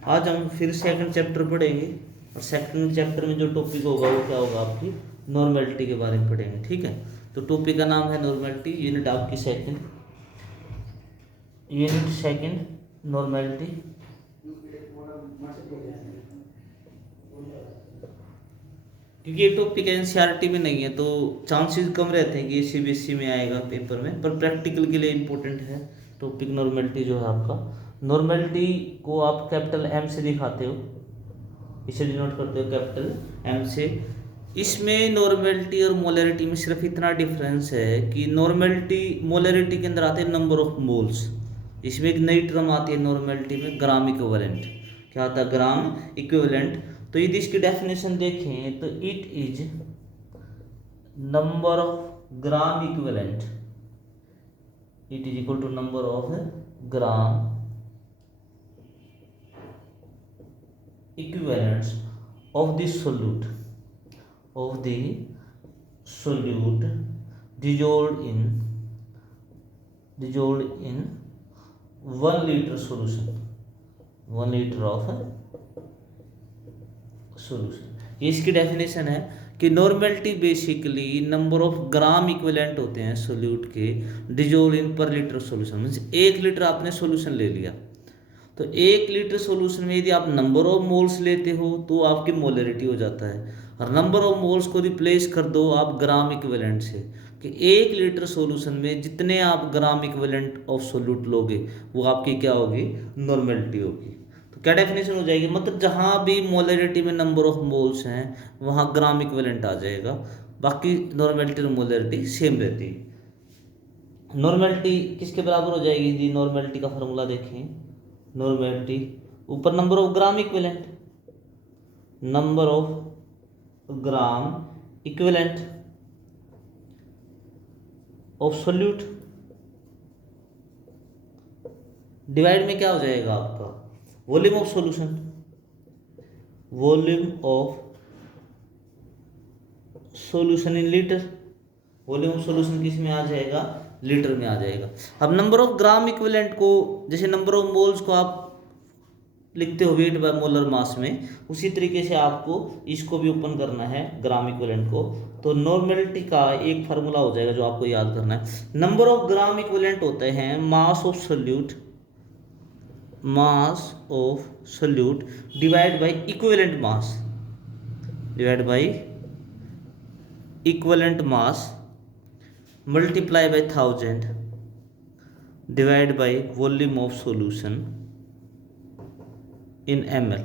आज हम फिर सेकंड चैप्टर पढ़ेंगे और सेकंड चैप्टर में जो टॉपिक होगा वो क्या होगा, आपकी नॉर्मेलिटी के बारे में पढ़ेंगे। ठीक है, तो टॉपिक का नाम है नॉर्मेलिटी। यूनिट आपकी सेकंड, यूनिट सेकंड नॉर्मेलिटी। क्योंकि ये टॉपिक एनसीईआरटी में नहीं है तो चांसेस कम रहते हैं कि ये सीबीएसई में आएगा पेपर में, पर प्रैक्टिकल के लिए इम्पोर्टेंट है टॉपिक नॉर्मेलिटी जो है आपका। नॉर्मेलिटी को आप कैपिटल एम से दिखाते हो, इसे डिनोट करते हो कैपिटल एम से। इसमें नॉर्मेलिटी और मोलरिटी में सिर्फ इतना डिफरेंस है कि नॉर्मेलिटी मोलरिटी के अंदर आते हैं नंबर ऑफ मोल्स। इसमें एक नई टर्म आती है नॉर्मेलिटी में, ग्राम इक्विवेलेंट। क्या आता है? Gram equivalent. तो यदि इसकी डेफिनेशन देखें तो it is number of gram equivalent, it is equal to number of gram equivalents of the solute dissolved in 1 liter solution, 1 liter of solution। ये इसकी डेफिनेशन है कि normality basically number of gram equivalent होते हैं solute के dissolve in पर litre solution. Means 1 litre आपने solution ले लिया तो 1 लीटर सॉल्यूशन में यदि आप नंबर ऑफ मोल्स लेते हो तो आपकी मोलरिटी हो जाता है, और नंबर ऑफ मोल्स को रिप्लेस कर दो आप ग्राम इक्विवेलेंट से, कि 1 लीटर सॉल्यूशन में जितने आप ग्राम इक्विवेलेंट ऑफ सोल्यूट लोगे वो आपकी क्या होगी? नॉर्मेलिटी होगी। तो क्या डेफिनेशन हो जाएगी? मतलब जहाँ भी मोलरिटी में नंबर ऑफ मोल्स हैं वहाँ ग्राम इक्विवेलेंट आ जाएगा, बाकी नॉर्मेलिटी और मोलरिटी सेम रहती है। नॉर्मेलिटी किसके बराबर हो जाएगी? यदि नॉर्मेलिटी का फॉर्मूला देखें, नॉर्मेलिटी ऊपर number of gram equivalent, number of gram equivalent of solute, divide में क्या हो जाएगा आपका? Volume of solution, volume of solution in litre. Volume of solution किस में आ जाएगा? लीटर में आ जाएगा। अब नंबर ऑफ ग्राम इक्विवेलेंट को, जैसे नंबर ऑफ मोल्स को आप लिखते हो वेट बाय मोलर मास में, उसी तरीके से आपको इसको भी ओपन करना है ग्राम इक्विवेलेंट को। तो नॉर्मेलिटी का एक फार्मूला हो जाएगा जो आपको याद करना है। नंबर ऑफ ग्राम इक्विवेलेंट होते हैं मास of solute, mass of solute divide by equivalent mass, divide by equivalent mass multiply by 1000 divide by volume of solution in ml,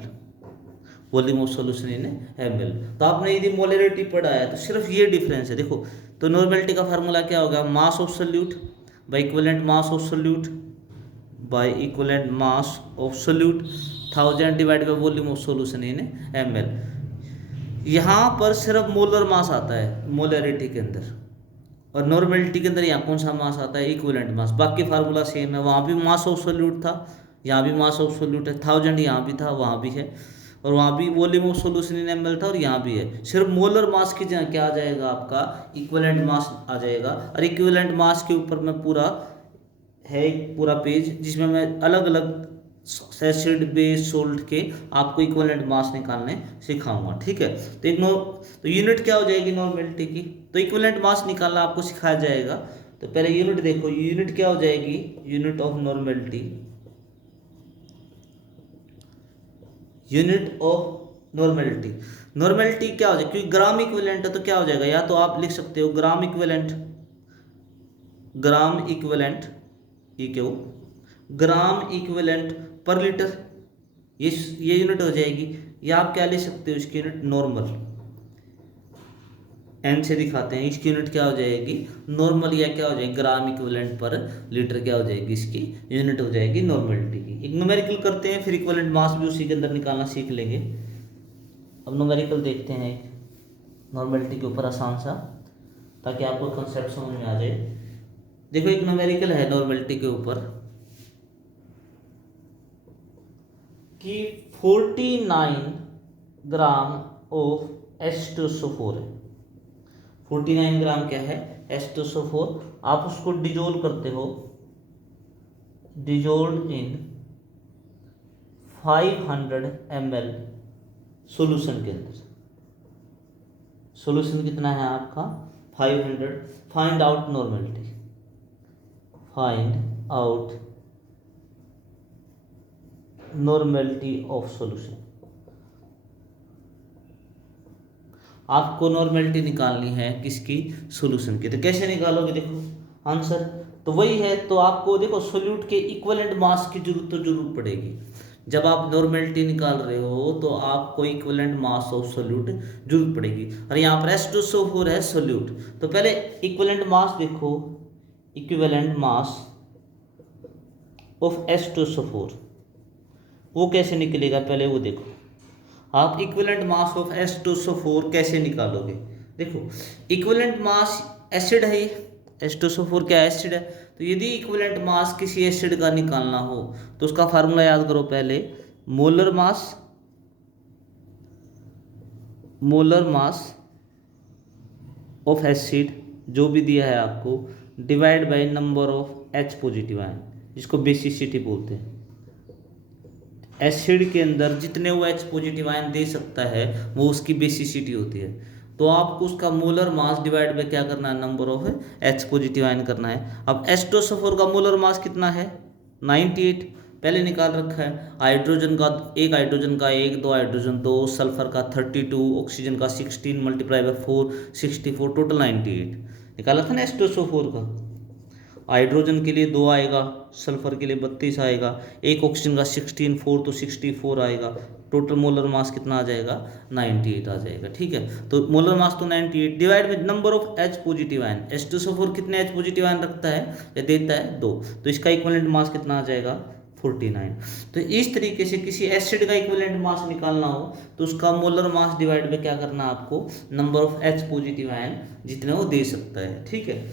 volume of solution in ml। तो आपने यदि molarity पढ़ा है तो सिर्फ ये डिफरेंस है। देखो तो नॉर्मेलिटी का फार्मूला क्या होगा? मास of solute by equivalent mass of solute, by equivalent mass of solute 1000 divide by volume of solution in ml। यहाँ पर सिर्फ मोलर मास आता है मोलरिटी के अंदर, और नॉर्मेलिटी के अंदर यहाँ कौन सा मास आता है? Equivalent mass. बाकी फार्मूला सेम है, वहाँ भी मास ऑफ सोल्यूट था, यहाँ भी मास ऑफ सोल्यूट है, 1000 यहाँ भी था वहाँ भी है, और वहाँ भी volume of solution in ml था और यहाँ भी है। सिर्फ मोलर मास की जगह क्या आ जाएगा आपका? इक्विवेलेंट मास आ जाएगा। और इक्विवेलेंट मास के ऊपर में पूरा है एक पूरा पेज जिसमें मैं अलग अलग एसिड बेस सोल्ट के आपको इक्विवेलेंट मास निकालने सिखाऊंगा। ठीक है, तो यूनिट क्या हो जाएगी नॉर्मेलिटी की? तो इक्विवेलेंट मास निकालना आपको सिखाया जाएगा। तो पहले यूनिट देखो, यूनिट क्या हो जाएगी? Unit of normality, unit of normality. Normality क्या हो जाएगी? क्योंकि ग्राम इक्विवेलेंट है तो क्या हो जाएगा? या तो आप लिख सकते हो ग्राम इक्विवेलेंट, ग्राम इक्विवेलेंट क्यों ग्राम इक्विवेलेंट पर लीटर, ये यूनिट हो जाएगी। या आप क्या ले सकते हो? इसकी यूनिट नॉर्मल, एन से दिखाते हैं। इसकी यूनिट क्या हो जाएगी? नॉर्मल, या क्या हो जाएगी? ग्राम इक्विवेलेंट पर लीटर क्या हो जाएगी? इसकी यूनिट हो जाएगी नॉर्मेलिटी की। एक न्यूमेरिकल करते हैं, फिर इक्विवेलेंट मास भी उसी के अंदर निकालना सीख लेंगे। अब न्यूमेरिकल देखते हैं नॉर्मेलिटी के ऊपर आसान सा, ताकि आपको कंसेप्ट समझ में आ जाए। देखो एक न्यूमेरिकल है नॉर्मेलिटी के ऊपर कि 49 ग्राम ऑफ H2SO4 है। 49 ग्राम क्या है? H2SO4। आप उसको डिजोल्व करते हो, डिजोल्व इन 500 ml सॉल्यूशन के अंदर, सॉल्यूशन कितना है आपका 500, find out normality, find out normality of solution. आपको नॉर्मेलिटी निकालनी है किसकी, सॉल्यूशन की। तो कैसे निकालोगे, देखो आंसर तो वही है। तो आपको देखो सोल्यूट के इक्विवेलेंट मास की जरूर पड़ेगी। जब आप नॉर्मेलिटी निकाल रहे हो तो आपको इक्विवेलेंट मास ऑफ सोल्यूट जरूरत पड़ेगी। और यहाँ पर H2SO4 है सोल्यूट, तो पहले इक्विवेलेंट मास देखो, इक्विवेलेंट मास ऑफ H2SO4 वो कैसे निकलेगा, पहले वो देखो। आप इक्विवेलेंट मास ऑफ H2SO4 कैसे निकालोगे, देखो इक्विवेलेंट मास एसिड है, ये H2SO4 क्या एसिड है। तो यदि इक्विवेलेंट मास किसी एसिड का निकालना हो तो उसका फार्मूला याद करो पहले, मोलर मास ऑफ एसिड जो भी दिया है आपको, divide by number of H positive ion, जिसको बेसिसिटी बोलते हैं। एसिड के अंदर जितने वो H पॉजिटिव आयन दे सकता है वो उसकी बेसिसिटी होती है। तो आपको उसका मोलर मास डिवाइड बाय क्या करना है, number of H positive ion करना है। अब H2SO4 का मोलर मास कितना है 98, पहले निकाल रखा है। हाइड्रोजन का एक हाइड्रोजन का 1, 2 हाइड्रोजन 2, सल्फर का 32, ऑक्सीजन का 16 मल्टीप्लाई बाय 4 64, टोटल 98 निकाला था ना H2SO4 का। हाइड्रोजन के लिए 2 आएगा, सल्फर के लिए 32 आएगा, एक ऑक्सीजन का 16 4 तो 64 आएगा। टोटल मोलर मास कितना आ जाएगा 98 आ जाएगा। ठीक है, तो मोलर मास तो 98 divide by number of H positive ion. H2SO4 कितने H पॉजिटिव आयन रखता है या देता है 2, तो इसका इक्विवेलेंट मास कितना आ जाएगा 49। तो इस तरीके से किसी एसिड का इक्विवेलेंट मास निकालना हो तो उसका मोलर मास डिवाइड बाय क्या करना है आपको, number of H positive ion जितने वो दे सकता है। ठीक है,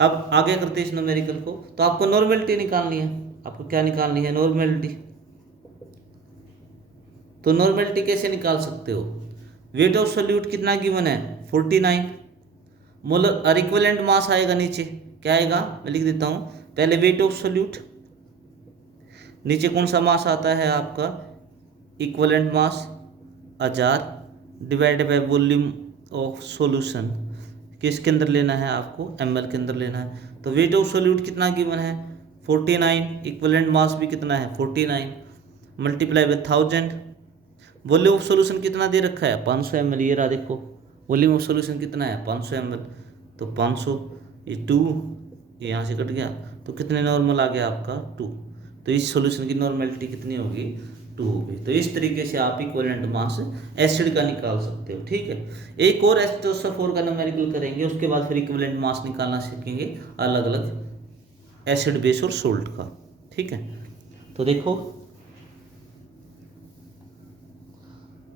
अब आगे करते हैं इस न्यूमेरिकल को। तो आपको नॉर्मेलिटी निकालनी है, आपको क्या निकालनी है, नॉर्मेलिटी। तो नॉर्मेलिटी कैसे निकाल सकते हो, वेट ऑफ सोल्यूट कितना गिवन है 49, मोलर और इक्विवेलेंट मास आएगा नीचे, क्या आएगा मैं लिख देता हूँ, पहले वेट ऑफ सोल्यूट, नीचे कौन सा मास आता है आपका equivalent mass 1000 divided by volume of solution, किसके अंदर लेना है आपको, ml के अंदर लेना है। तो वेट ऑफ सोल्यूट कितना गिवन है 49, इक्विवेलेंट मास भी कितना है 49 multiply by 1000, volume of solution कितना दे रखा है 500 ml, ये रहा देखो वॉल्यूम ऑफ सॉल्यूशन कितना है 500 ml। तो 500 ये 2 ये यहाँ से कट गया, तो कितने नॉर्मल आ गया आपका 2। तो इस सॉल्यूशन की नॉर्मेलिटी कितनी होगी 2 होगी। तो इस तरीके से आप इक्विवेलेंट मास एसिड का निकाल सकते हो। ठीक है, एक और H2SO4 का न्यूमेरिकल करेंगे, उसके बाद फिर इक्विवेलेंट मास निकालना सीखेंगे अलग अलग एसिड बेस और सोल्ट का। ठीक है, तो देखो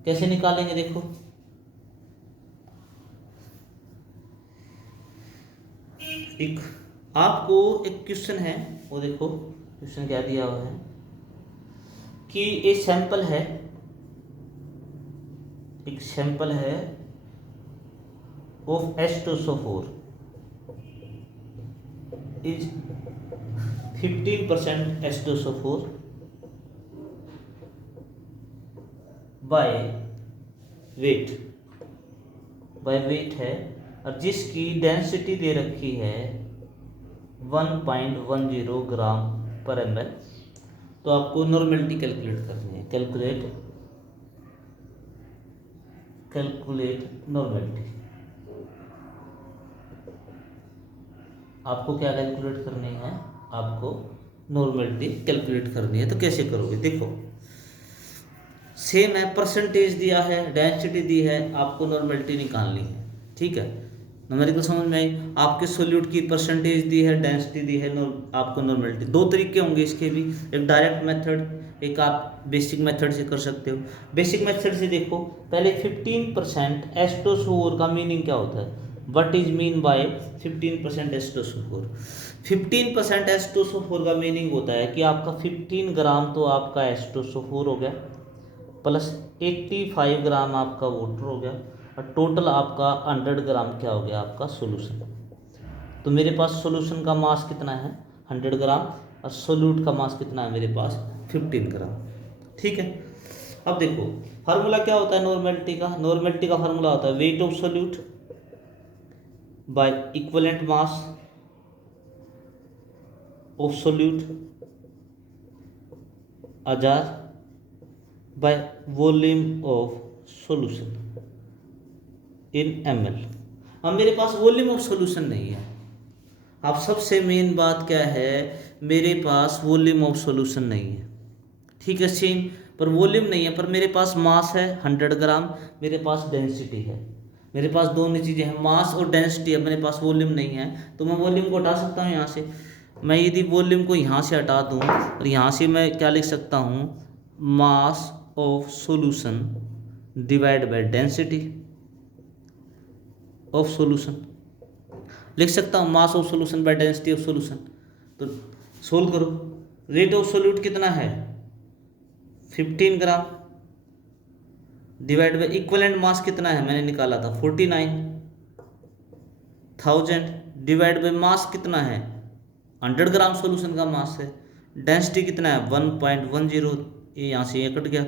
कैसे निकालेंगे, देखो एक आपको एक क्वेश्चन है, वो देखो क्वेश्चन क्या दिया हुआ है कि एक सैंपल है, एक सैंपल है of H2SO4 is 15% H2SO4 by weight है, और जिसकी डेंसिटी दे रखी है 1.10 ग्राम पर ml। तो आपको नॉर्मेलिटी कैलकुलेट करनी है, कैलकुलेट नॉर्मेलिटी। आपको क्या कैलकुलेट करनी है, आपको नॉर्मेलिटी कैलकुलेट करनी है। तो कैसे करोगे, देखो सेम है, परसेंटेज दिया है, डेंसिटी दी है, आपको नॉर्मेलिटी निकालनी है। ठीक है, न्यूमेरिकल समझ में आई। आपके सोल्यूट की परसेंटेज दी है, डेंसिटी दी है, आपको नॉर्मेलिटी। 2 तरीके होंगे इसके भी, एक डायरेक्ट मेथड, एक आप बेसिक मेथड से कर सकते हो। बेसिक मेथड से देखो, पहले 15% H2SO4 का मीनिंग क्या होता है, what is mean by 15% H2SO4। 15% H2SO4 का मीनिंग होता है कि आपका 15 ग्राम तो आपका H2SO4 हो गया, प्लस 85 ग्राम आपका वाटर हो गया, और टोटल आपका 100 ग्राम क्या हो गया आपका सोल्यूशन। तो मेरे पास सोल्यूशन का मास कितना है 100 ग्राम, और सोल्यूट का मास कितना है मेरे पास 15 ग्राम। ठीक है। अब देखो फार्मूला क्या होता है नॉर्मेलिटी का। नॉर्मेलिटी का फार्मूला होता है weight of solute by equivalent mass of solute हजार by volume of solution in ml। अब मेरे पास वॉल्यूम ऑफ सॉल्यूशन नहीं है। अब सबसे मेन बात क्या है, मेरे पास वॉल्यूम ऑफ सॉल्यूशन नहीं है। ठीक है सेम, पर वॉल्यूम नहीं है, पर मेरे पास मास है 100 ग्राम, मेरे पास डेंसिटी है। मेरे पास दोनों चीज़ें हैं, मास और डेंसिटी है, मेरे पास वॉल्यूम नहीं है। तो मैं वॉल्यूम को हटा सकता हूँ यहाँ से। मैं यदि वॉल्यूम को यहाँ से हटा दूँ और यहाँ से मैं क्या लिख सकता हूँ, mass of solution divide by density of solution लिख सकता हूँ, mass of solution by density of solution. तो सोल्व करो। रेट ऑफ सोल्यूट कितना है 15 ग्राम डिवाइड बाय इक्विवेलेंट मास कितना है मैंने निकाला था 49,000 डिवाइड बाय मास कितना है 100 ग्राम सॉल्यूशन का मास है। डेंसिटी कितना है 1.10, ये यहाँ से ये कट गया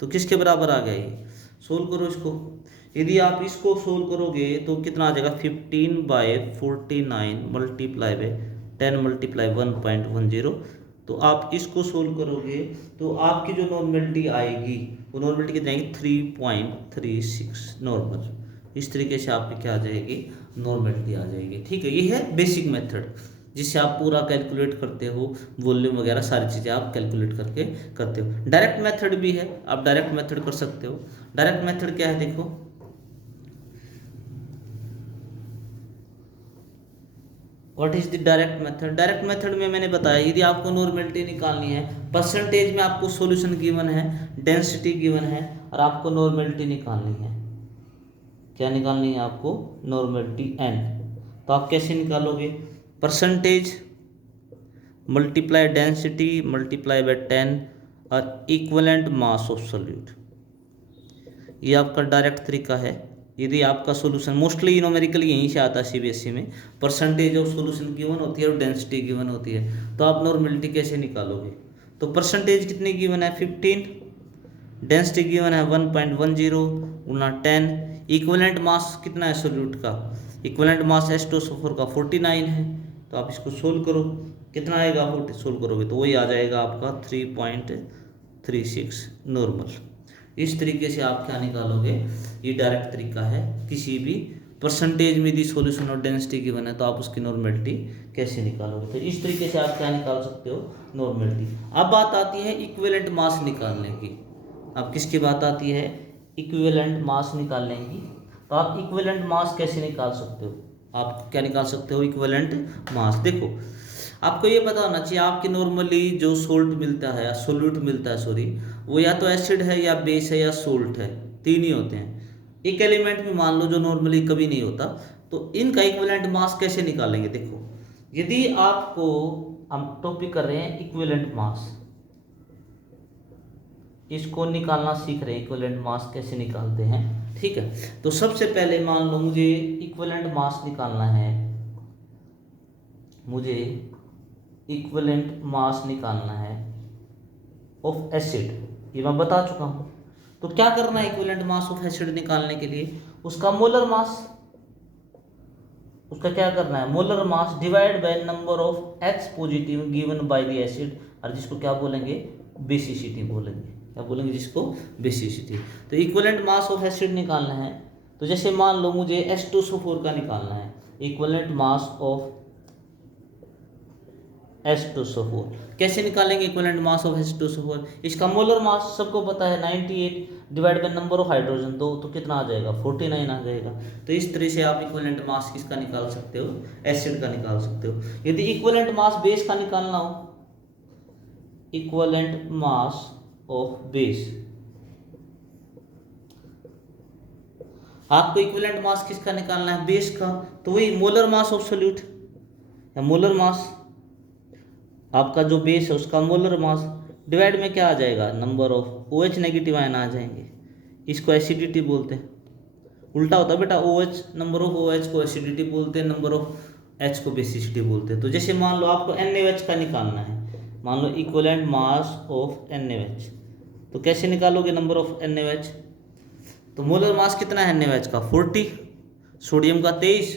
तो किसके बराबर आ गया ये। सोल्व करो इसको। यदि आप इसको सोल्व करोगे तो कितना आ जाएगा 15/49 मल्टीप्लाई बाय 10 मल्टीप्लाई 1.10। तो आप इसको सोल्व करोगे तो आपकी जो नॉर्मेलिटी आएगी वो नॉर्मेलिटी कितनी आएगी 3.36 नॉर्मल। इस तरीके से आपकी क्या आ जाएगी नॉर्मेलिटी आ जाएगी। ठीक है, ये है बेसिक मेथड जिससे आप पूरा कैलकुलेट करते हो, वॉल्यूम वगैरह सारी चीज़ें आप कैलकुलेट करके करते हो। डायरेक्ट मेथड भी है, आप डायरेक्ट मेथड कर सकते हो। डायरेक्ट मेथड क्या है देखो, what is the direct method. Direct method में मैंने बताया यदि आपको नॉर्मेलिटी निकालनी है, परसेंटेज में आपको सॉल्यूशन गिवन है, डेंसिटी गिवन है और आपको नॉर्मेलिटी निकालनी है। क्या निकालनी है आपको नॉर्मेलिटी n। तो आप कैसे निकालोगे, percentage multiply density multiply by 10 और इक्विवेलेंट मास ऑफ सोल्यूट। ये आपका डायरेक्ट तरीका है। यदि आपका सॉल्यूशन मोस्टली न्यूमेरिकल यहीं से आता है सीबीएसई में, परसेंटेज ऑफ सॉल्यूशन गिवन होती है और डेंसिटी गिवन होती है, तो आप नॉर्मेलिटी कैसे निकालोगे। तो परसेंटेज कितनी गिवन है 15, डेंसिटी गिवन है 1.10 गुना 10, इक्विवेलेंट मास कितना है सोल्यूट का, इक्विवेलेंट मास H2SO4 का 49 है। तो आप इसको सोल्व करो, कितना आएगा 40 सोल्व करोगे तो वही आ जाएगा आपका 3.36 नॉर्मल। इस तरीके से आप क्या निकालोगे, ये डायरेक्ट तरीका है। किसी भी परसेंटेज में यदि सॉल्यूशन और डेंसिटी गिवन है तो आप उसकी नॉर्मेलिटी कैसे निकालोगे। तो इस तरीके से आप क्या निकाल सकते हो नॉर्मेलिटी। अब बात आती है इक्विवेलेंट मास निकालने की। अब किसकी बात आती है, इक्विवेलेंट मास निकालने की। तो आप इक्विवेलेंट मास कैसे निकाल सकते हो, आप क्या निकाल सकते हो इक्विवेलेंट मास। देखो आपको ये पता होना चाहिए आपकी नॉर्मली जो सोल्ट मिलता है या सोल्यूट मिलता है सॉरी, वो या तो एसिड है या बेस है या सोल्ट है, तीन ही होते हैं। एक एलिमेंट भी मान लो जो नॉर्मली कभी नहीं होता, तो इनका इक्विवेलेंट मास कैसे निकालेंगे। देखो यदि आपको, हम टॉपिक कर रहे हैं इक्विवेलेंट मास, इसको निकालना सीख रहे हैं इक्विवेलेंट मास कैसे निकालते हैं। ठीक है, तो सबसे पहले मान लो मुझे इक्विवेलेंट मास निकालना है, मुझे इक्विवेलेंट मास निकालना है ऑफ एसिड, ये मैं बता चुका हूं। तो क्या करना है इक्विवेलेंट मास ऑफ एसिड निकालने के लिए, उसका मोलर मास, उसका क्या करना है molar mass divide by number of H positive given by the acid, और जिसको क्या बोलेंगे बेसिसिटी बोलेंगे। क्या बोलेंगे जिसको बेसिसिटी। तो इक्विवेलेंट मास ऑफ एसिड निकालना है, तो जैसे मान लो मुझे H2SO4 का निकालना है, इक्विवेलेंट मास ऑफ H2SO4 कैसे निकालेंगे इक्विवेलेंट मास ऑफ H2SO4। इसका मोलर मास सबको पता है 98 divide by number of hydrogen 2, तो कितना आ जाएगा 49 आ जाएगा। तो इस तरह से आप इक्विवेलेंट मास किसका निकाल सकते हो, एसिड का निकाल सकते हो। यदि इक्विवेलेंट मास बेस का निकालना हो, इक्विवेलेंट मास ऑफ बेस, आपको इक्विवेलेंट मास किसका निकालना है बेस का, तो वही मोलर मास ऑफ सोल्यूट या मोलर मास, आपका जो बेस है उसका मोलर मास डिवाइड में क्या आ जाएगा number of OH negative ion आ जाएंगे, इसको एसिडिटी बोलते हैं। उल्टा होता है बेटा, OH नंबर ऑफ OH को एसिडिटी बोलते हैं, नंबर ऑफ H को बेसिसिटी बोलते हैं। तो जैसे मान लो आपको NaOH का निकालना है, मान लो इक्विवेलेंट मास ऑफ NaOH, तो कैसे निकालोगे नंबर ऑफ NaOH? तो मोलर मास कितना है NaOH का 40, सोडियम का 23,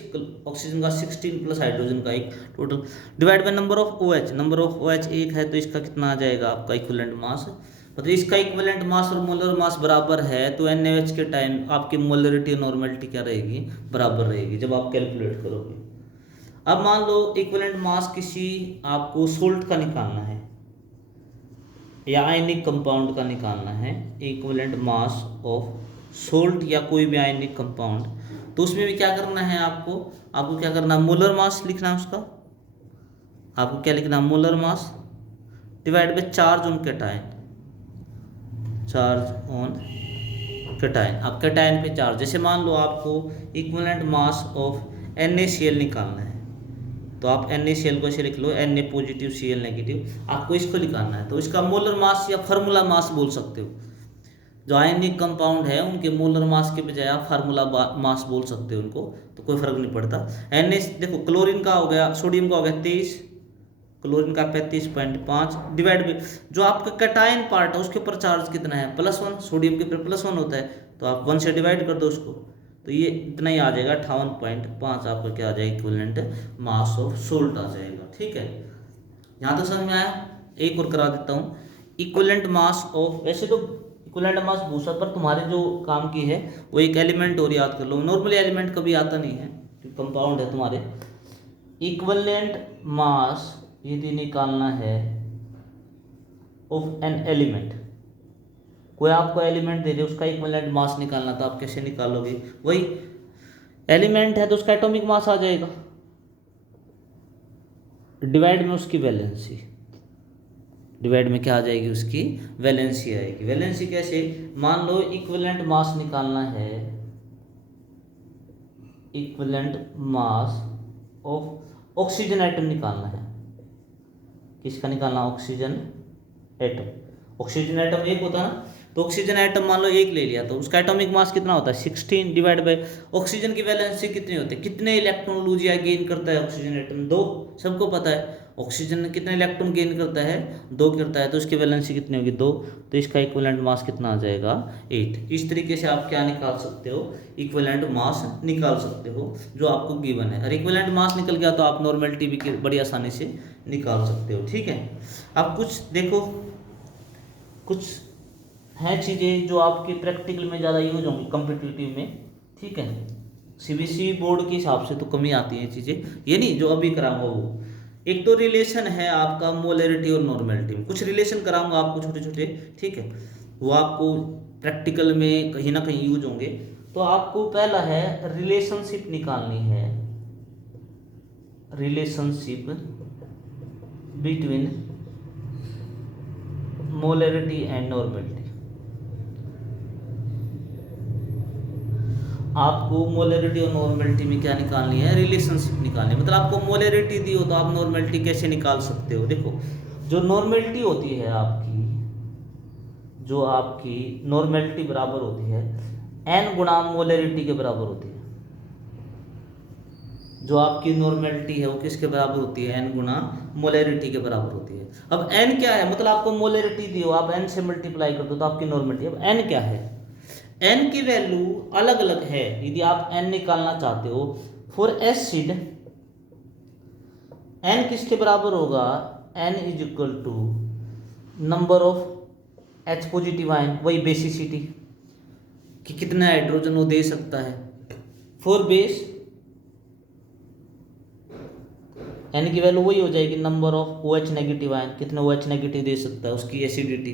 ऑक्सीजन का 16 प्लस हाइड्रोजन का 1 total, divide by number of OH। Number of OH 1 है तो इसका कितना आ जाएगा आपका इक्विवेलेंट मास, मतलब इसका इक्विवेलेंट मास और मोलर मास बराबर है तो NaOH के टाइम आपकी मोलरिटी और नॉर्मेलिटी क्या रहेगी, बराबर रहेगी जब आप कैलकुलेट करोगे। अब मान लो इक्विवेलेंट मास किसी आपको सोल्ट का निकालना है या आयनिक कंपाउंड का निकालना है, इक्विवेलेंट मास ऑफ सोल्ट या कोई भी आयनिक कंपाउंड, तो उसमें भी क्या करना है आपको क्या करना है, मोलर मास लिखना है उसका। आपको क्या लिखना है, molar mass divide by charge on cation, charge on cation. अब कैटायन पे चार्ज, जैसे मान लो आपको इक्विवेलेंट मास ऑफ NaCl निकालना है तो आप NaCl को ऐसे लिख लो, Na पॉजिटिव Cl नेगेटिव, आपको इसको निकालना है तो इसका मोलर मास या फार्मूला मास बोल सकते हो। जो आयनिक कंपाउंड है उनके मोलर मास के बजाय आप फार्मूला मास बोल सकते हो उनको, तो कोई फर्क नहीं पड़ता। Na देखो क्लोरीन का हो गया, सोडियम का हो गया 23, क्लोरीन का 35.5 डिवाइड बाई जो आपका कैटायन पार्ट है उसके ऊपर चार्ज कितना है +1, सोडियम के ऊपर +1 होता है तो आप 1 से डिवाइड कर दो उसको, तो ये इतना ही आ जाएगा 58.5 आपका क्या आ जाएगा इक्विवेलेंट मास ऑफ सोल्ट आ जाएगा। ठीक है, यहाँ तो समझ में आया। एक और करा देता हूँ, इक्विवेलेंट मास ऑफ, वैसे तो इक्विवेलेंट मास भूसा पर तुम्हारे जो काम की है वो एक एलिमेंट और याद कर लो, नॉर्मली एलिमेंट कभी आता नहीं है, कंपाउंड है तुम्हारे। इक्विवेलेंट मास यदि निकालना है ऑफ एन एलिमेंट, कोई आपको एलिमेंट दे दे उसका इक्विवेलेंट मास निकालना, तो आप कैसे निकालोगे, वही एलिमेंट है तो उसका एटॉमिक मास आ जाएगा डिवाइड में उसकी वैलेंसी, डिवाइड में क्या आ जाएगी उसकी वैलेंसी आएगी। वैलेंसी कैसे, मान लो इक्विवेलेंट मास निकालना है, equivalent mass of oxygen atom निकालना है, किसका निकालना, ऑक्सीजन एटम। ऑक्सीजन एटम एक होता है ना, तो ऑक्सीजन एटम मान लो एक ले लिया तो उसका एटॉमिक मास कितना होता है 16 डिवाइड बाय ऑक्सीजन की वैलेंसी कितनी होती है, कितने इलेक्ट्रॉन लूज या गेन करता है ऑक्सीजन एटम, 2, सबको पता है ऑक्सीजन कितने इलेक्ट्रॉन गेन करता है 2 करता है, तो उसकी वैलेंसी कितनी होगी 2, तो इसका इक्विवेलेंट मास कितना आ जाएगा 8। इस तरीके से आप क्या निकाल सकते हो, इक्विवेलेंट मास निकाल सकते हो जो आपको गिवन है। और इक्विवेलेंट मास निकल गया तो आप नॉर्मेलिटी भी बड़ी आसानी से निकाल सकते हो। ठीक है, अब कुछ देखो, कुछ हैं चीज़ें जो आपके प्रैक्टिकल में ज़्यादा यूज होंगी कॉम्पिटिटिव में। ठीक है, CBSE बोर्ड के हिसाब से तो कमी आती हैं चीज़ें, ये नहीं जो अभी कराऊंगा वो। एक तो रिलेशन है आपका मोलरिटी और नॉर्मेलिटी में, कुछ रिलेशन कराऊंगा आपको छोटे छोटे, ठीक है, वो आपको प्रैक्टिकल में कहीं ना कहीं यूज होंगे। तो आपको पहला है रिलेशनशिप निकालनी है, relationship between molarity and normality. आपको मोलरिटी और नॉर्मेलिटी में क्या निकालनी है, रिलेशनशिप निकालनी है। मतलब आपको मोलरिटी दी हो तो आप नॉर्मेलिटी कैसे निकाल सकते हो, देखो जो नॉर्मेलिटी होती है आपकी, जो आपकी नॉर्मेलिटी बराबर होती है n गुणा मोलरिटी के बराबर होती है। जो आपकी नॉर्मेलिटी है वो किसके बराबर होती है, n गुणा मोलरिटी के बराबर होती है। अब n क्या है, मतलब आपको मोलरिटी दी हो, आप n से मल्टीप्लाई कर दो तो आपकी नॉर्मेलिटी। अब n क्या है, n की वैल्यू अलग अलग है। यदि आप n निकालना चाहते हो फॉर एसिड, n किसके बराबर होगा, n is equal to number of H positive ion, वही बेसिसिटी कि कितना हाइड्रोजन वो दे सकता है। फॉर बेस n की वैल्यू वही हो जाएगी number of OH negative ion, कितने OH नेगेटिव दे सकता है उसकी एसिडिटी।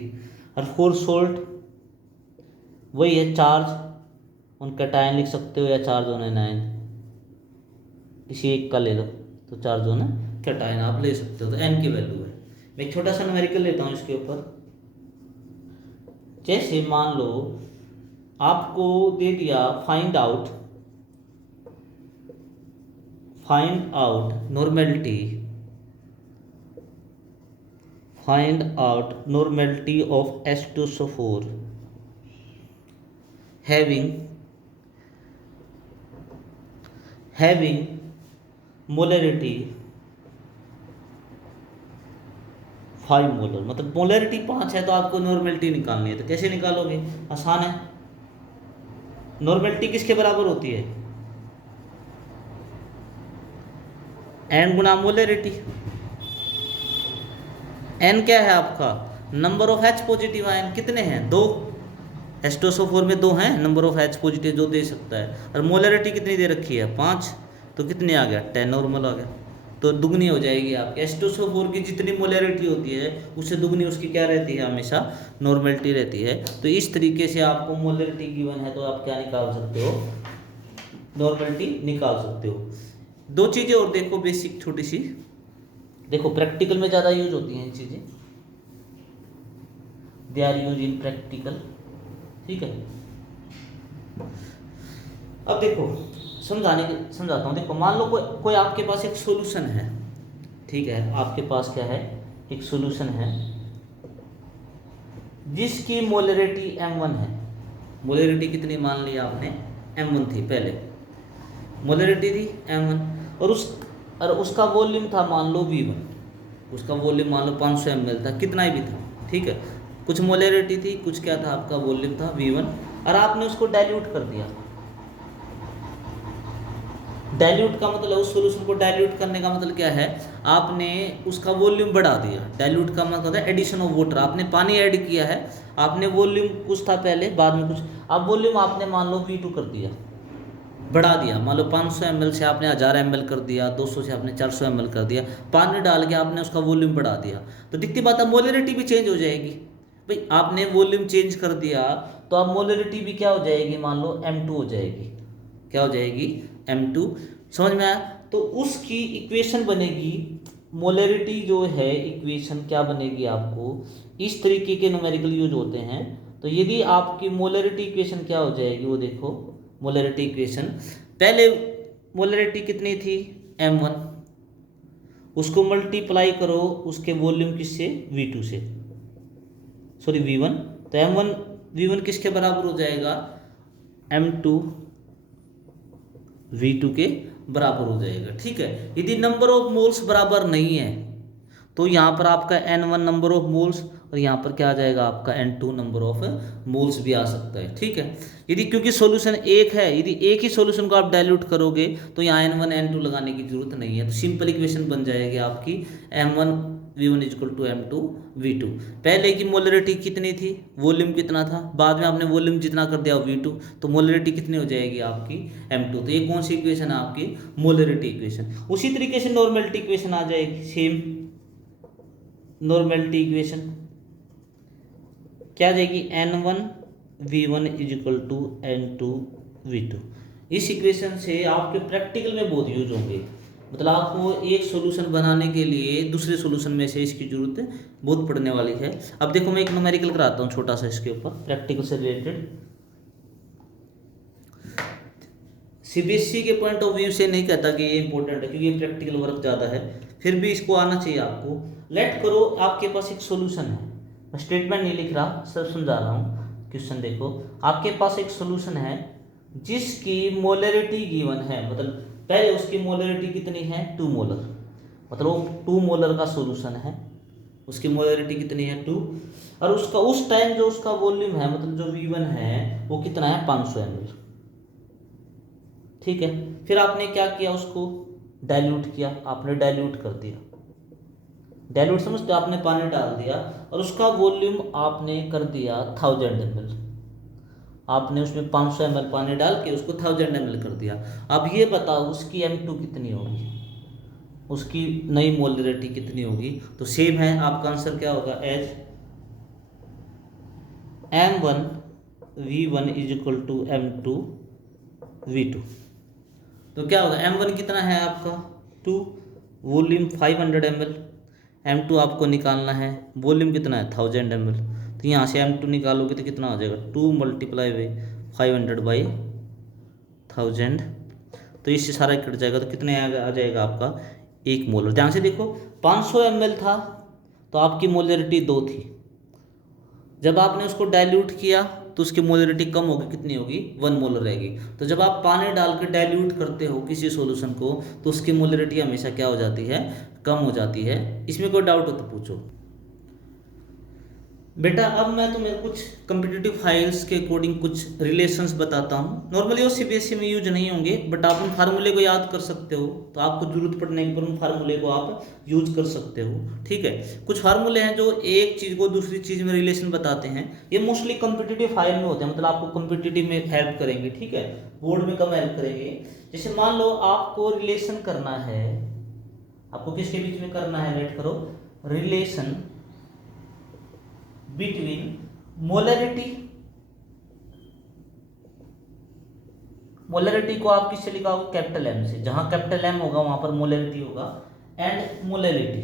और फॉर सोल्ट वही है चार्ज ऑन कैटायन लिख सकते हो या चार्ज ऑन एनायन, किसी एक का ले लो तो चार्ज ऑन कैटायन आप ले सकते हो, तो n की वैल्यू है। मैं एक छोटा सा न्यूमेरिकल लेता हूँ इसके ऊपर। जैसे मान लो आपको दे दिया find out normality, find out normality of H2SO4 having molarity 5 molar, मतलब मोलरिटी 5 है तो आपको नॉर्मेलिटी निकालनी है। तो कैसे निकालोगे, आसान है। नॉर्मेलिटी किसके बराबर होती है, एन गुना मोलरिटी। एन क्या है आपका, number of H positive ion, कितने हैं, 2। H2SO4 में 2 हैं नंबर ऑफ एच पॉजिटिव जो दे सकता है, और मोलरिटी कितनी दे रखी है, 5। तो कितने आ गया, 10 नॉर्मल आ गया। तो दुगनी हो जाएगी आपकी H2SO4 की जितनी मोलरिटी होती है उससे दुगनी उसकी क्या रहती है, हमेशा नॉर्मेलिटी रहती है। तो इस तरीके से आपको मोलरिटी गिवन है तो आप क्या निकाल सकते हो, नॉर्मेलिटी निकाल सकते हो। दो चीज़ें और देखो बेसिक छोटी सी, देखो प्रैक्टिकल में ज़्यादा यूज होती हैं ये चीज़ें, they are use in practical, ठीक है। अब देखो समझाता हूँ। देखो मान लो कोई आपके पास एक सॉल्यूशन है, ठीक है, आपके पास क्या है, एक सॉल्यूशन है जिसकी मोलरिटी m1 है। मोलरिटी कितनी मान ली आपने, m1 थी, पहले मोलरिटी थी m1, और उसका वॉल्यूम था मान लो v1। उसका वॉल्यूम मान लो 500 ml था, कितना ही भी था, ठीक है। कुछ मोलरिटी थी, कुछ क्या था, आपका वॉल्यूम था v1, और आपने उसको डाइल्यूट कर दिया। डाइल्यूट का मतलब, उस सॉल्यूशन को डाइल्यूट करने का मतलब क्या है, आपने उसका वॉल्यूम बढ़ा दिया। डाइल्यूट का मतलब है एडिशन ऑफ वाटर, आपने पानी ऐड किया है, आपने वॉल्यूम कुछ था पहले, बाद में कुछ, अब वॉल्यूम आपने मान लो V2 कर दिया, बढ़ा दिया। मान लो 500 ml से आपने 1000 ml कर दिया, 200 से आपने 400 ml कर दिया, पानी डाल के आपने उसका वॉल्यूम बढ़ा दिया। तो दिखती बात है, मोलरिटी भी चेंज हो जाएगी भाई। आपने वॉल्यूम चेंज कर दिया तो अब मोलरिटी भी क्या हो जाएगी, मान लो m2 हो जाएगी। क्या हो जाएगी, m2। समझ में आया। तो उसकी इक्वेशन बनेगी, मोलरिटी जो है इक्वेशन क्या बनेगी आपको, इस तरीके के न्यूमेरिकल यूज होते हैं। तो यदि आपकी मोलरिटी इक्वेशन क्या हो जाएगी, वो देखो मोलरिटी इक्वेशन, पहले मोलरिटी कितनी थी, m1, उसको मल्टीप्लाई करो उसके वॉल्यूम किससे, v2 से, सॉरी v1। तो m1 v1 किसके बराबर हो जाएगा, m2 v2 के बराबर हो जाएगा, ठीक है। यदि नंबर ऑफ मोल्स बराबर नहीं है तो यहाँ पर आपका n1 नंबर ऑफ मोल्स, और यहाँ पर क्या आ जाएगा आपका n2 नंबर ऑफ मोल्स भी आ सकता है, ठीक है। यदि क्योंकि सॉल्यूशन एक है, यदि एक ही सॉल्यूशन को आप डाइल्यूट करोगे तो यहाँ n1 n2 लगाने की जरूरत नहीं है। तो सिंपल इक्वेशन बन जाएगी आपकी m1 v1 equal to m2 v2। पहले की मोलरिटी कितनी थी, वॉल्यूम कितना था, बाद में आपने वॉल्यूम जितना कर दिया v2, तो मोलरिटी कितनी हो जाएगी आपकी m2। तो ये कौन सी इक्वेशन है आपकी, मोलरिटी इक्वेशन। उसी तरीके से नॉर्मेलिटी इक्वेशन आ जाएगी, सेम नॉर्मेलिटी इक्वेशन क्या आ जाएगी, n1 v1 is equal to n2 v2। इस इक्वेशन से आपके प्रैक्टिकल में बहुत यूज होंगे, मतलब आपको एक सॉल्यूशन बनाने के लिए दूसरे सॉल्यूशन में से इसकी जरूरत बहुत पड़ने वाली है। अब देखो मैं एक न्यूमेरिकल कराता हूँ छोटा सा इसके ऊपर, प्रैक्टिकल से रिलेटेड। सीबीएसई के पॉइंट ऑफ व्यू से नहीं कहता कि ये इंपॉर्टेंट है, क्योंकि ये प्रैक्टिकल वर्क ज़्यादा है, फिर भी इसको आना चाहिए आपको। लेट करो आपके पास एक सॉल्यूशन है, मैं स्टेटमेंट नहीं लिख रहा, सब समझा रहा हूँ। क्वेश्चन देखो, आपके पास एक सॉल्यूशन है जिसकी मोलरिटी गिवन है, मतलब पहले उसकी मोलरिटी कितनी है, 2 मोलर, मतलब 2 मोलर का सॉल्यूशन है, उसकी मोलरिटी कितनी है 2, और उसका उस टाइम जो उसका वॉल्यूम है, मतलब जो V1 है वो कितना है, 500 ml, ठीक है। फिर आपने क्या किया, उसको डाइल्यूट किया, आपने डाइल्यूट कर दिया, डाइल्यूट समझते हो, आपने पानी डाल दिया और उसका वॉल्यूम आपने कर दिया 1000 ml। आपने उसमें 500 ml पानी डाल के उसको 1000 ml कर दिया। अब ये बताओ उसकी m2 कितनी होगी, उसकी नई मोलरिटी कितनी होगी। तो सेम है, आपका आंसर क्या होगा, as m1 v1 is equal to m2 v2। तो क्या होगा, m1 कितना है आपका 2, वॉल्यूम 500 ml, m2 आपको निकालना है, वॉल्यूम कितना है 1000 ml। तो यहाँ से m2 निकालोगे तो कितना हो जाएगा, 2 मल्टीप्लाई बाई 500 बाई 1000, तो इससे सारा कट जाएगा। तो कितने आ जाएगा आपका 1 मोलर। ध्यान से देखो 500 ml था तो आपकी मोलरिटी 2 थी, जब आपने उसको डाइल्यूट किया तो उसकी मोलरिटी कम होगी, कितनी होगी, 1 मोलर रहेगी। तो जब आप पानी डाल के डाइल्यूट करते हो किसी सॉल्यूशन को तो उसकी मोलरिटी हमेशा क्या हो जाती है, कम हो जाती है। इसमें कोई डाउट हो तो पूछो। बेटा अब मैं तुम्हें कुछ कम्पिटिटिव फाइल्स के अकॉर्डिंग कुछ रिलेशंस बताता हूँ। नॉर्मली वो सीबीएसई में यूज नहीं होंगे, बट आप उन फार्मूले को याद कर सकते हो, तो आपको जरूरत पड़ने पर उन फार्मूले को आप यूज कर सकते हो। ठीक है, कुछ फार्मूले हैं जो एक चीज़ को दूसरी चीज़ में रिलेशन बताते हैं। ये मोस्टली कम्पिटिटिव फाइल में होते हैं, मतलब आपको कम्पिटिटिव में हेल्प करेंगे। ठीक है, बोर्ड में कम हेल्प करेंगे। जैसे मान लो आपको रिलेशन करना है, आपको किसके बीच में करना है, वेट करो, रिलेशन बिटवीन मोलरिटी, मोलरिटी को आप किससे लिखाओगे, कैपिटल एम से, जहां कैपिटल एम होगा वहां पर मोलरिटी होगा, एंड मोलरिटी,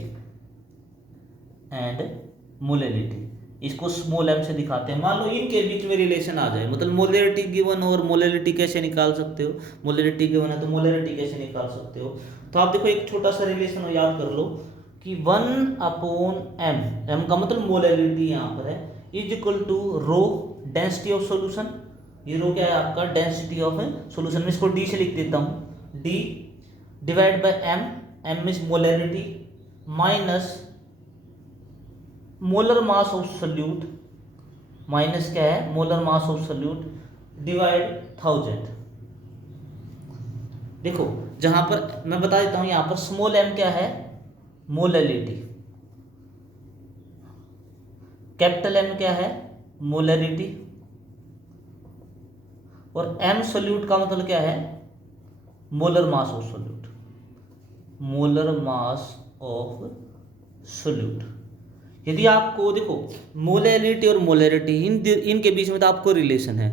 एंड मोलरिटी, इसको स्मॉल एम से दिखाते हैं। मान लो इनके बीच में रिलेशन आ जाए, मतलब मोलरिटी गिवन और मोलरिटी कैसे निकाल सकते हो, मोलरिटी गिवन है तो मोलरिटी कैसे निकाल सकते हो। तो आप देखो एक छोटा सा रिलेशन याद कर लो कि 1/m, m का मतलब मोलरिटी यहाँ पर है, is equal to rho density of solution. ये रो क्या है आपका, डेंसिटी ऑफ सॉल्यूशन। में इसको d से लिख देता हूँ, d divide by m, m is molarity, minus molar mass of solute, minus क्या है, molar mass of solute divide 1000। देखो जहां पर मैं बता देता हूं, यहां पर स्मॉल m क्या है, मोलरिटी, कैपिटल M क्या है, मोलरिटी, और m सोल्यूट का मतलब क्या है, molar mass of solute, molar mass of solute. यदि आपको देखो मोलरिटी और मोलरिटी इनके बीच में तो आपको रिलेशन है,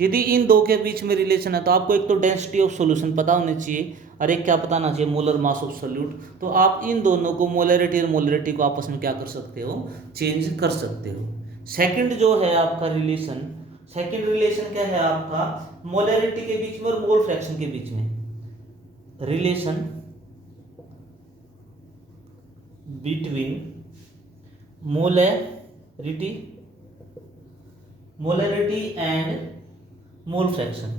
यदि इन दो के बीच में रिलेशन है तो आपको एक तो डेंसिटी ऑफ सॉल्यूशन पता होनी चाहिए और एक क्या पता ना चाहिए, मोलर मास ऑफ सोल्यूट। तो आप इन दोनों को, मोलरिटी और मोलरिटी को आपस में क्या कर सकते हो, चेंज कर सकते हो। सेकंड जो है आपका रिलेशन, सेकंड रिलेशन क्या है आपका, मोलरिटी के बीच में और मोल फ्रैक्शन के बीच में, relation between molarity, molarity and mole fraction,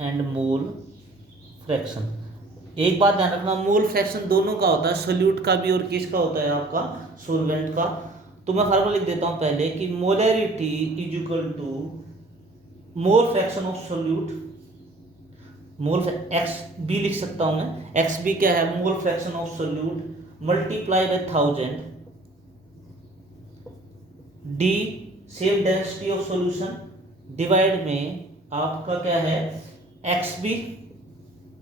and mole fraction. एक बात ध्यान रखना, मोल फ्रैक्शन दोनों का होता है, सोल्यूट का भी और किसका होता है आपका, सॉल्वेंट का। तो मैं फार्मूला लिख देता हूं पहले कि molarity is equal to mole fraction of solute, mole X B लिख सकता हूं मैं, एक्स बी क्या है, mole fraction of solute multiply by 1000, D same density of solution, divide में आपका क्या है, X B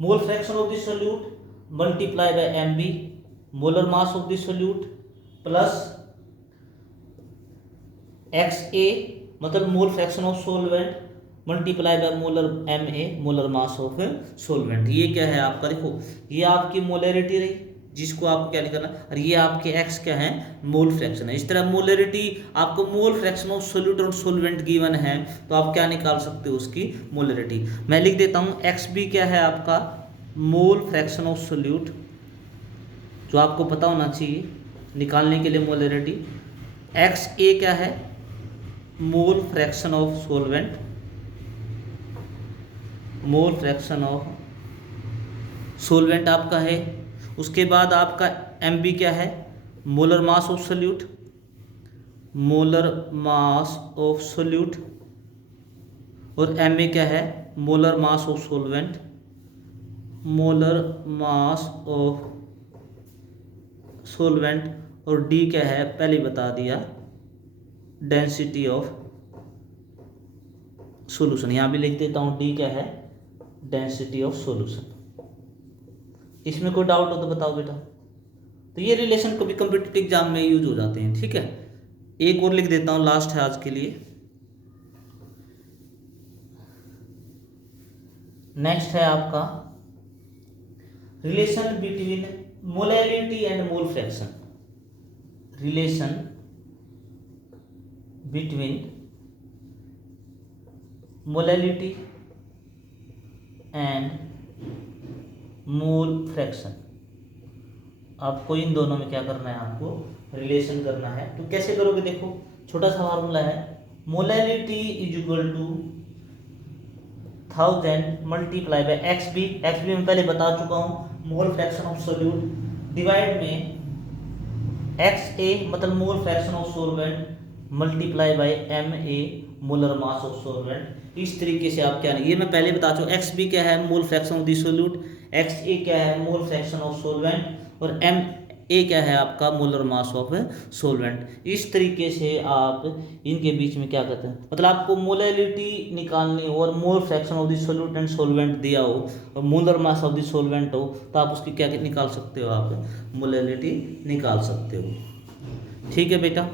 mole fraction of the solute multiply by M B molar mass of the solute, plus X A मतलब mole fraction of solvent multiply by molar M A molar mass of solvent. ये क्या है आपका, देखो ये आपकी molarity रही जिसको आपको क्या निकालना, और ये आपके x क्या है, मोल फ्रैक्शन है। इस तरह मोलरिटी आपको मोल फ्रैक्शन ऑफ सोल्यूट और सोलवेंट गिवन है तो आप क्या निकाल सकते हो, उसकी मोलरिटी। मैं लिख देता हूँ एक्स बी क्या है आपका, मोल फ्रैक्शन ऑफ सोल्यूट, जो आपको पता होना चाहिए निकालने के लिए मोलरिटी। एक्स ए क्या है, mole fraction of solvent, mole fraction of solvent आपका है। उसके बाद आपका एम बी क्या है, molar mass of solute, molar mass of solute, और एम ए क्या है, molar mass of solvent, molar mass of solvent, और डी क्या है, पहले बता दिया, डेंसिटी ऑफ सॉल्यूशन। यहां भी लिख देता हूं डी क्या है, डेंसिटी ऑफ सॉल्यूशन। इसमें कोई डाउट हो तो बताओ बेटा। तो ये रिलेशन कभी कॉम्पिटिटिव एग्जाम में यूज हो जाते हैं। ठीक है, एक और लिख देता हूं, लास्ट है आज के लिए। नेक्स्ट है आपका relation between molarity and mole fraction, relation between molarity and mole fraction. आपको इन दोनों में क्या करना है, आपको रिलेशन करना है। तो कैसे करोगे, देखो छोटा सा फार्मूला है, molarity is equal to 1000 multiply by X B मैं पहले बता चुका हूँ, mole fraction of solute, divide में एक्स ए मतलब mole fraction of solvent multiply by M A molar mass of solvent. इस तरीके से आप क्या नहीं, ये मैं पहले बता चुका, एक्स बी क्या है mole fraction of the solute, X A क्या है मोल फ्रैक्शन ऑफ सॉल्वेंट, और एम ए क्या है आपका मोलर मास ऑफ सॉल्वेंट। इस तरीके से आप इनके बीच में क्या करते हैं, मतलब आपको मोलैलिटी निकालनी हो और मोल fraction of the solute and solvent दिया हो और molar mass of the solvent हो, तो आप उसकी क्या निकाल सकते हो, आप मोलैलिटी निकाल सकते हो। ठीक है बेटा।